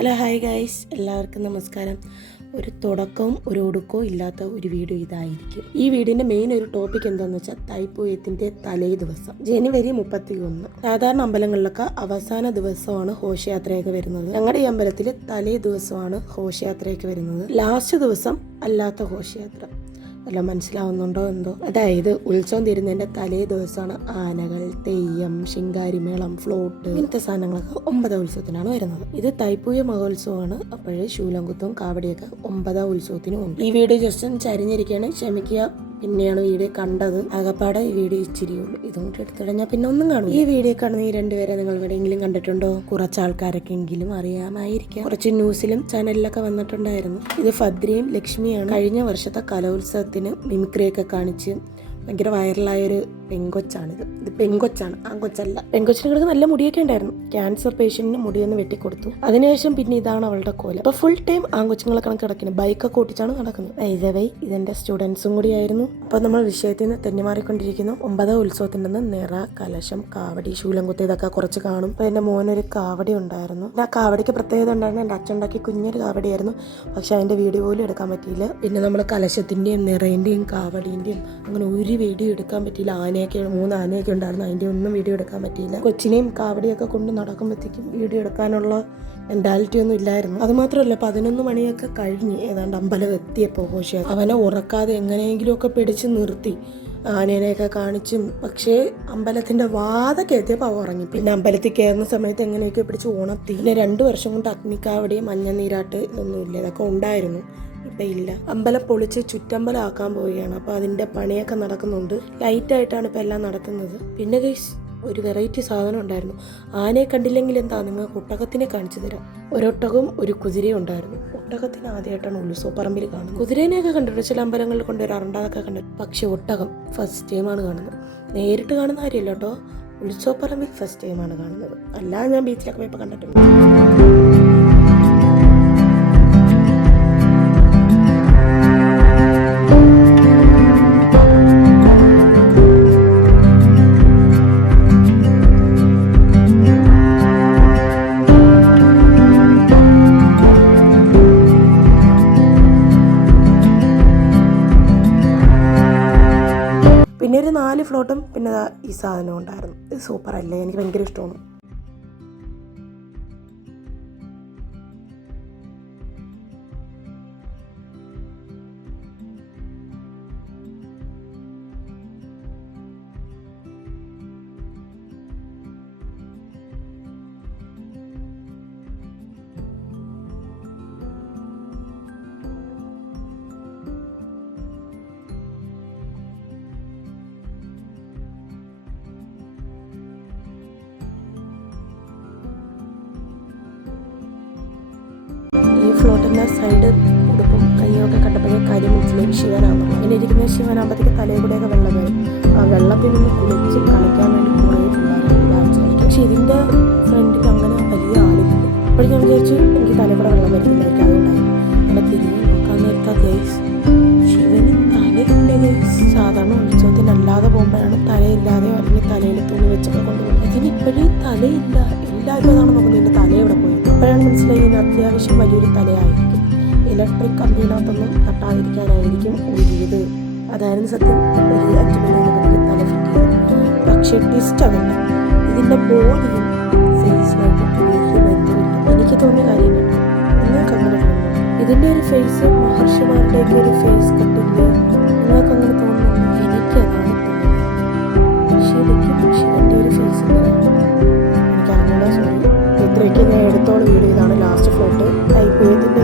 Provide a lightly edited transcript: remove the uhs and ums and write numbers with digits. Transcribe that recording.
Hello hi guys, എല്ലാവർക്കും നമസ്കാരം. ഒരു തുടക്കവും ഒരു ഒടുക്കവും ഇല്ലാത്ത ഒരു വീഡിയോ ഇതായിരിക്കും. ഈ വീഡിയോൻ്റെ മെയിൻ ഒരു ടോപ്പിക് എന്താണെന്ന് വെച്ചാൽ തൈപ്പൂയത്തിൻ്റെ തലേ ദിവസം ജനുവരി 31. സാധാരണ അമ്പലങ്ങളിലൊക്കെ അവസാന ദിവസമാണ് ഘോഷയാത്രയൊക്കെ വരുന്നത്. ഞങ്ങളുടെ ഈ അമ്പലത്തിൽ തലേ ദിവസമാണ് ഘോഷയാത്രയൊക്കെ വരുന്നത്. ലാസ്റ്റ് ദിവസം അല്ലാത്ത ഘോഷയാത്ര. എല്ലാം മനസ്സിലാവുന്നുണ്ടോ എന്തോ? അതായത് ഉത്സവം തീരുന്നതിൻ്റെ തലേ ദിവസമാണ് ആനകൾ, തെയ്യം, ശിങ്കാരിമേളം, ഫ്ലോട്ട് ഇങ്ങനത്തെ സാധനങ്ങളൊക്കെ 9ാം ഉത്സവത്തിനാണ് വരുന്നത്. ഇത് തൈപ്പൂയ മഹോത്സവമാണ്. അപ്പോഴേ ശൂലംകുത്തും കാവടിയൊക്കെ 9ാം ഉത്സവത്തിനും ഉണ്ട്. ഈ വീഡിയോ ജസ്റ്റ് ഒന്ന് ചരിഞ്ഞിരിക്കുകയാണ്, ക്ഷമിക്കുക. പിന്നെയാണ് വീഡിയോ കണ്ടത്. ആകപ്പാടെ ഈ വീഡിയോ ഇച്ചിരിയുള്ളൂ. ഇതും കൂടി എടുത്തുകഴിഞ്ഞാൽ പിന്നെ ഒന്നും കാണും. ഈ വീഡിയോ കാണുന്ന ഈ രണ്ടുപേരെ നിങ്ങൾ എവിടെയെങ്കിലും കണ്ടിട്ടുണ്ടോ? കുറച്ച് ആൾക്കാരൊക്കെങ്കിലും അറിയാമായിരിക്കാം. കുറച്ച് ന്യൂസിലും ചാനലിലൊക്കെ വന്നിട്ടുണ്ടായിരുന്നു. ഇത് ഫദ്രയും ലക്ഷ്മിയാണ്. കഴിഞ്ഞ വർഷത്തെ കലോത്സവത്തിന് മിമിക്രിയൊക്കെ കാണിച്ച് ഭയങ്കര വൈറലായൊരു പെങ്കൊച്ചാണിത്. ഇത് പെങ്കൊച്ചാണ്, ആങ്കൊച്ചല്ല. പെങ്കൊച്ചിനെ നല്ല മുടിയൊക്കെ ഉണ്ടായിരുന്നു. ക്യാൻസർ പേഷ്യന്റിന് മുടിയൊന്ന് വെട്ടിക്കൊടുത്തു. അതിനുശേഷം പിന്നെ ഇതാണ് അവളുടെ കോലം. അപ്പൊ ഫുൾ ടൈം ആങ്കൊച്ചുങ്ങളെ കണക്ക് കിടക്കുന്നത്, ബൈക്കൊക്കെ ഓട്ടിച്ചാണ് നടക്കുന്നത്. ഇതവൈ ഇതെന്റെ സ്റ്റുഡൻസും കൂടി ആയിരുന്നു. അപ്പൊ നമ്മൾ വിഷയത്തിൽ നിന്ന് തെന്നിമാറിക്കൊണ്ടിരിക്കുന്നു. 9ാം ഉത്സവത്തിൻ്റെ നിറ, കലശം, കാവടി, ശൂലംകുത്ത് ഇതൊക്കെ കുറച്ച് കാണും. അപ്പൊ എന്റെ മോനൊരു കാവടി ഉണ്ടായിരുന്നു. ആ കാവടിക്ക് പ്രത്യേകത ഉണ്ടായിരുന്നു. എന്റെ അച്ഛൻ ഉണ്ടാക്കി കുഞ്ഞൊരു കാവടിയായിരുന്നു. പക്ഷെ അതിന്റെ വീഡിയോ പോലും എടുക്കാൻ പറ്റിയില്ല. പിന്നെ നമ്മൾ കലശത്തിന്റെയും നിറേന്റെയും കാവടിന്റെയും അങ്ങനെ ഒരു വീഡിയോ എടുക്കാൻ പറ്റിയില്ല. 3 ആനയൊക്കെ ഉണ്ടായിരുന്നു. അതിൻ്റെ ഒന്നും വീഡിയോ എടുക്കാൻ പറ്റിയില്ല. കൊച്ചിനെയും കാവടിയൊക്കെ കൊണ്ട് നടക്കുമ്പോഴത്തേക്കും വീഡിയോ എടുക്കാനുള്ള മെന്റാലിറ്റി ഒന്നും ഇല്ലായിരുന്നു. അതുമാത്രമല്ല, 11 മണിയൊക്കെ കഴിഞ്ഞ് ഏതാണ്ട് അമ്പലം എത്തിയപ്പോൾ ഘോഷയാത്ര അവനെ ഉറക്കാതെ എങ്ങനെയെങ്കിലും ഒക്കെ പിടിച്ച് നിർത്തി ആനേനെയൊക്കെ കാണിച്ചും. പക്ഷേ അമ്പലത്തിന്റെ വാതൊക്കെ എത്തിയപ്പോൾ ഉറങ്ങി. പിന്നെ അമ്പലത്തിൽ കയറുന്ന സമയത്ത് എങ്ങനെയൊക്കെ പിടിച്ച് ഉണർത്തി. പിന്നെ 2 വർഷം കൊണ്ട് അഗ്നിക്കാവടി, മഞ്ഞ നീരാട്ട് ഇതൊന്നുമില്ല. ഇതൊക്കെ ഉണ്ടായിരുന്നു, ഇപ്പം ഇല്ല. അമ്പലം പൊളിച്ച് ചുറ്റമ്പലം ആക്കാൻ പോവുകയാണ്. അപ്പോൾ അതിൻ്റെ പണിയൊക്കെ നടക്കുന്നുണ്ട്. ലൈറ്റായിട്ടാണ് ഇപ്പം എല്ലാം നടത്തുന്നത്. പിന്നെ ഗൈസ്, ഒരു വെറൈറ്റി സാധനം ഉണ്ടായിരുന്നു. ആനയെ കണ്ടില്ലെങ്കിൽ എന്താ, നിങ്ങൾക്ക് ഒട്ടകത്തിനെ കാണിച്ചു തരാം. ഒരൊട്ടകവും ഒരു കുതിരയും ഉണ്ടായിരുന്നു. ഒട്ടകത്തിന് ആദ്യമായിട്ടാണ് ഉത്സവപ്പറമ്പിൽ കാണുന്നത്. കുതിരേനെയൊക്കെ കണ്ടിട്ട് ചില അമ്പലങ്ങളിൽ കൊണ്ടുവരാറുണ്ട്, അതൊക്കെ കണ്ടിട്ട്. പക്ഷെ ഒട്ടകം ഫസ്റ്റ് ടൈമാണ് കാണുന്നത്. നേരിട്ട് കാണുന്ന കാര്യമല്ല കേട്ടോ, ഉത്സവപ്പറമ്പിൽ ഫസ്റ്റ് ടൈമാണ് കാണുന്നത്. അല്ലാതെ ഞാൻ ബീച്ചിലൊക്കെ പോയപ്പോൾ കണ്ടിട്ടുണ്ട്. പിന്നെ ഒരു 4 ഫ്ലോട്ടും പിന്നെ ഈ സാധനവും ഉണ്ടായിരുന്നു. ഇത് സൂപ്പർ അല്ലേ? എനിക്ക് ഭയങ്കര ഇഷ്ടമാണ്. ഈ ഫ്ലോട്ടിൻ്റെ സൈഡ് ഉടുപ്പും കയ്യൊക്കെ കണ്ടപ്പോഴേ കാര്യം മനസ്സിലായി ശിവനാണെന്നുള്ളത്. അങ്ങനെ ഇരിക്കുന്ന ശിവനാകുമ്പോഴത്തേക്ക് തലയിൽ കൂടെയൊക്കെ വെള്ളം വരും. ആ വെള്ളത്തിൽ നിന്ന് കുളിച്ച് കളിക്കാൻ വേണ്ടി കുറേ പിള്ളേരുണ്ട് ഡാൻസ് കളിക്കും. പക്ഷെ ഇതിൻ്റെ ഫ്രണ്ടിൽ അങ്ങനെ വലിയ ആളില്ല. അപ്പോൾ ഞാൻ വിചാരിച്ചു എനിക്ക് തലയിൽ കൂടെ വെള്ളം വരുന്നില്ലായിരിക്കും, അതുകൊണ്ടായി. അങ്ങനെ തിരിഞ്ഞ് നോക്കാൻ നേരത്തെ ഗൈസ്, ശിവന് തലയില്ല ഗൈസ്. സാധാരണ ഉത്സവത്തിന് അല്ലാതെ പോകുമ്പോഴാണ് തലയില്ലാതെയോ അല്ലെങ്കിൽ തലയിൽ തുണി വെച്ചൊക്കെ കൊണ്ടുപോകുന്നത്. ഇതിനിപ്പോഴേ തലയില്ല. എല്ലാവരും അതാണ് നോക്കുന്നത്, ഇതിൻ്റെ തല എവിടെ പോയി. അപ്പോഴാണ് മനസ്സിലായി ഇതിന് അത്യാവശ്യം വലിയൊരു തലയായിരിക്കും. ഇലക്ട്രിക് കമ്പിനകത്തൊന്നും തട്ടാതിരിക്കാനായിരിക്കും ഊരിയത്. അതായിരുന്നു സത്യം. ഒരു 5 മിനിറ്റ് തല ഫിറ്റ് ചെയ്തു. പക്ഷേ ട്വിസ്റ്റ് അതല്ല, ഇതിൻ്റെ ബോഡിയും ഫേസുമായിട്ട് വലിയ ബന്ധമില്ല. എനിക്ക് തോന്നിയ കാര്യം കേട്ടോ, നിങ്ങൾക്ക് അങ്ങനെ തോന്നുന്നു? ഇതിൻ്റെ ഒരു ഫേസ് മഹർഷിമാരുടെയൊക്കെ ഒരു ഫേസ് കട്ടില്ലേ? നിങ്ങൾക്ക് അങ്ങനെ തോന്നുന്നു? എനിക്കതാണ് തോന്നുന്നത്. ശരിക്കും ശിവൻ്റെ ഒരു ഫേസ് എനിക്കറിഞ്ഞൂടാ. സോറി, ഇത്രയ്ക്ക് ഞാൻ എടുത്തോളം വീഡിയോ. ഇതാണ് ലാസ്റ്റ് ഫ്ലോട്ട്. തൈപ്പൂയത്തിൻ്റെ